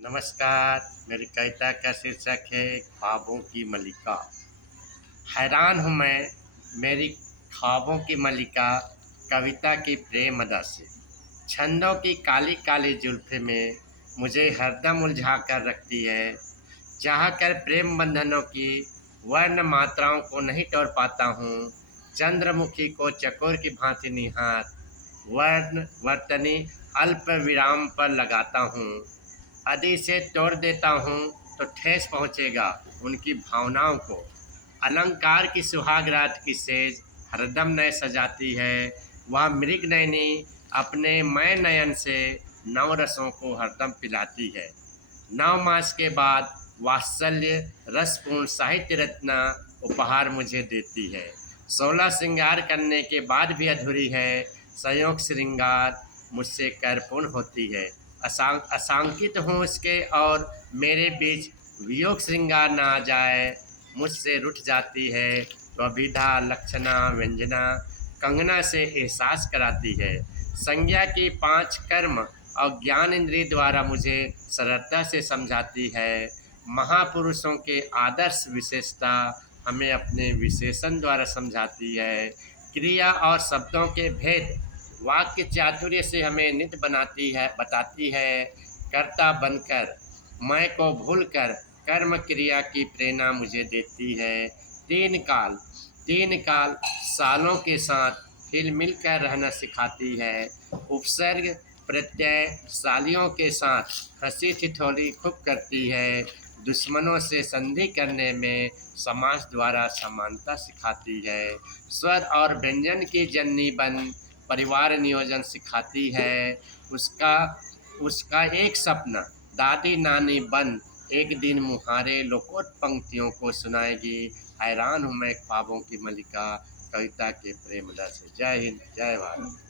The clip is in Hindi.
नमस्कार। मेरी कविता का शीर्षक है ख्वाबों की मल्लिका। हैरान हूँ मैं मेरी ख्वाबों की मल्लिका, कविता की प्रेम अदा से। छंदों की काली काली जुल्फे में मुझे हरदम उलझा कर रखती है। चाह कर प्रेम बंधनों की वर्ण मात्राओं को नहीं तोड़ पाता हूँ। चंद्रमुखी को चकोर की भांति निहार वर्ण वर्तनी अल्प विराम पर लगाता हूँ। यदि इसे तोड़ देता हूँ तो ठेस पहुँचेगा उनकी भावनाओं को। अलंकार की सुहाग रात की सेज हरदम नए सजाती है। वह मृग नयनी अपने मय नयन से नव रसों को हरदम पिलाती है। 9 मास के बाद वात्सल्य रसपूर्ण साहित्य रचना उपहार मुझे देती है। 16 श्रृंगार करने के बाद भी अधूरी है। संयोग श्रृंगार मुझसे करपूर्ण होती है। असांकित हूँ उसके और मेरे बीच वियोग श्रृंगार ना आ जाए। मुझसे रुठ जाती है तो अभिधा लक्षणा व्यंजना कंगना से एहसास कराती है। संज्ञा की 5 कर्म और ज्ञान इंद्रिय द्वारा मुझे सरलता से समझाती है। महापुरुषों के आदर्श विशेषता हमें अपने विशेषण द्वारा समझाती है। क्रिया और शब्दों के भेद वाक्य चातुर्य से हमें नित्य बताती है। कर्ता बनकर मैं को भूलकर कर्म क्रिया की प्रेरणा मुझे देती है। तीन काल सालों के साथ हिल मिलकर रहना सिखाती है। उपसर्ग प्रत्यय सालियों के साथ हंसी ठिठोली खूब करती है। दुश्मनों से संधि करने में समास द्वारा समानता सिखाती है। स्वर और व्यंजन की जननी बन परिवार नियोजन सिखाती है। उसका उसका एक सपना दादी नानी बन एक दिन मुहारे लोकोट पंक्तियों को सुनाएगी। हैरान हूँ मैं ख्वाबों की मल्लिका, कविता के प्रेम रस। जय हिंद, जय भारत।